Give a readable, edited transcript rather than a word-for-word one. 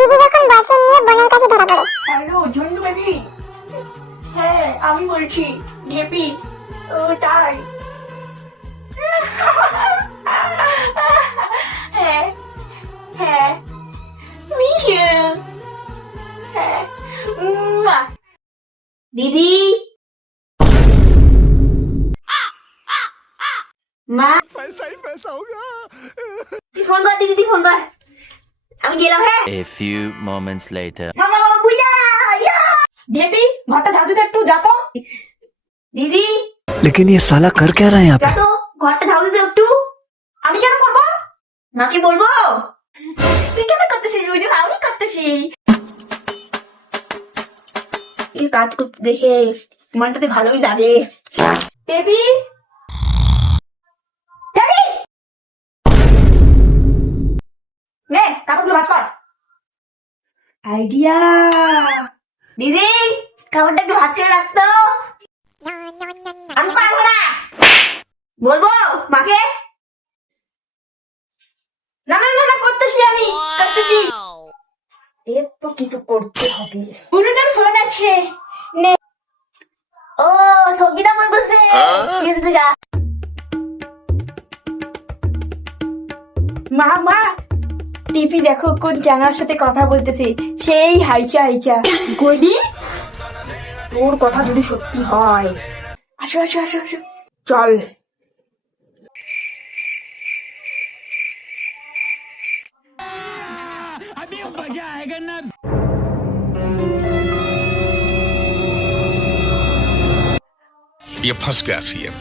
দিদি যখন বয়ফ্রেন্ড নিয়ে বোনের কাছে ধরা পড়ে। হ্যালো ঝন্টু বেবি, হ্যাঁ আমি বলছি জেপি। ও তাই, হ্যাঁ হ্যাঁ মিস ইউ, হ্যাঁ দিদি, মা তুই ফোন কর, দিদি তুই ফোন কর, আমি গেলাম। হ্যাঁ A few moments later. মামা মামা বুঝা জেপি ঘরটা ঝাড়ু দিতে একটু যা তো। দিদি लेकिन ये साला कर क्या रहा है यहाँ যা তো, ঘরটা ঝাড়ু দিতে একটু। আমি কেন করবো? মাকে বলবো? তুই কেন করতেছিস? আমি করতেছি। এই কাজ করতে দেখে মনটাতে ভালোই লাগে। বেবি বেবি নে কাপড়গুলো ভাঁজ কর। আইডিয়া। দিদি খাবারটা একটু ভাজ করে রাখতো, আমি পারবো না। বলবো মাকে? না না না না করতেছি, আমি করতেছি। এর তো কিছু করতে হবে। গুরুজন ফোন আছে নে। ও সঙ্গীতা ফোন করছে, ঠিক আছে তুই যা। মা মা টিভি দেখো কোন চাঙার সাথে কথা বলতেছে, সেই হাইচা হাইচা। গলি তোর কথা যদি সত্যি হয়, আসো আসো আসো আসো চল। ये फंस गया सीएम।